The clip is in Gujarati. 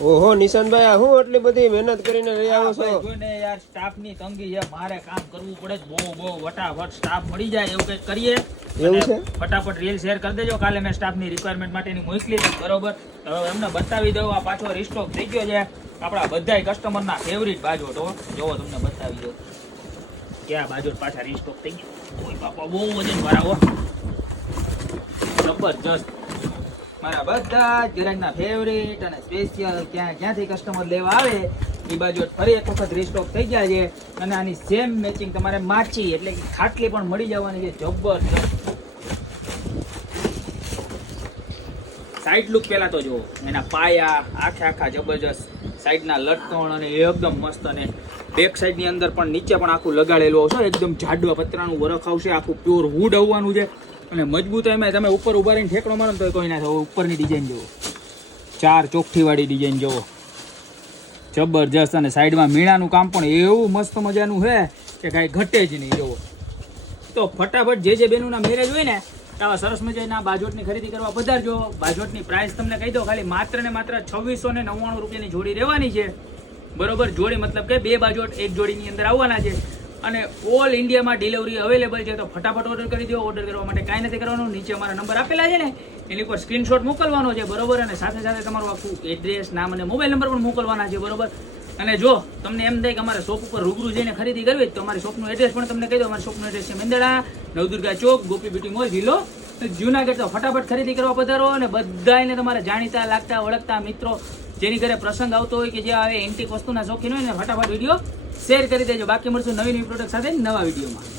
ઓહો નિશાનભાઈ, આ હું એટલી બધી મહેનત કરીને લઈ આવો છો? જોને યાર સ્ટાફની તંગી છે, મારે કામ કરવું પડે છે બહુ ફટાફટ સ્ટાફ મળી જાય એવું કંઈક કરીએ. એવું છે? ફટાફટ રીલ શેર કરી દેજો. કાલે મેં સ્ટાફની રિક્વાયરમેન્ટ માટેની મોકલી હતી, બરોબર. હવે એમને બતાવી દઉં. આ પાછો રિસ્ટોક થઈ ગયો છે આપણા બધાય કસ્ટમરના ફેવરિટ બાજોટ. જોવો તમને બતાવી દઉં ક્યાં બાજોટ પાછા રિસ્ટોક થઈ ગયા. ઓય બાપા બહુ વજન વાળા જબરજસ્ત. મારા બધા જ ગ્રાહકના ફેવરિટ અને સ્પેશિયલ ક્યાંથી કસ્ટમર લેવા આવે એ બાજુ ફરી એક વખત રિસ્ટોક થઈ ગયા છે. અને આની સેમ મેચિંગ તમારે માચી એટલે કે ખાટલી પણ મળી જવાની છે. જબરજસ્ત સાઈડ લુક પહેલા તો જુઓ, એના પાયા આખા જબરજસ્ત, સાઈડના લટકણ અને એકદમ મસ્ત. અને બેક સાઈડની અંદર પણ નીચે પણ આખું લગાડેલું આવશે, એકદમ જાડવા પતરાનું વર્ક આવશે, આખું પ્યોર વુડ આવવાનું છે. અને મજબૂત એમાં તમે ઉપર ઉભા રહીને ઠેકડો મારો ને તો કોઈ ના થાય. ઉપરની ડિઝાઇન જુઓ, 4 ચોકઠી વાળી ડિઝાઇન જુઓ, જબરજસ્ત. અને સાઈડમાં મીણાનું કામ પણ એવું મસ્ત મજાનું છે કે કાંઈ ઘટે જ નહીં. જુઓ તો ફટાફટ જે બેનોના મેરેજ હોય ને આવા સરસ મજાના બાજોટની ખરીદી કરવા પધારજો. બાજોટની પ્રાઇસ તમને કહી દો, ખાલી માત્ર ને માત્ર 2699 રૂપિયાની જોડી રહેવાની છે, બરોબર. જોડી મતલબ કે 2 બાજોટ એક જોડીની અંદર આવવાના છે. અને ઓલ ઇન્ડિયામાં ડિલિવરી અવેલેબલ છે, તો ફટાફટ ઓર્ડર કરી દો. ઓર્ડર કરવા માટે કાંઈ નથી કરવાનું, નીચે અમારા નંબર આપેલા છે ને એની ઉપર સ્ક્રીનશોટ મોકલવાનો છે, બરોબર. અને સાથે સાથે તમારું આખું એડ્રેસ, નામ અને મોબાઈલ નંબર પણ મોકલવાના છે, બરોબર. અને જો તમને એમ થાય કે અમારે શોપ ઉપર રૂબરૂ જઈને ખરીદી કરવી તો અમારી શોપનું એડ્રેસ પણ તમને કહી દો. અમારી શોપનું એડ્રેસ છે મેંદડા, નવદુર્ગા ચોક, ગોપી બ્યુટી મોલ, જિલ્લો જુનાગઢ. તો ફટાફટ ખરીદી કરવા પધારો. અને બધાને તમારા જાણીતા લાગતા ઓળખતા મિત્રો જેની ઘરે પ્રસંગ આવતો હોય કે જે હવે એન્ટિક વસ્તુના શોખીન હોય ને ફટાફટ વિડીયો શેર કરી દેજો. બાકી મળશું નવી પ્રોડક્ટ સાથે નવા વિડીયોમાં.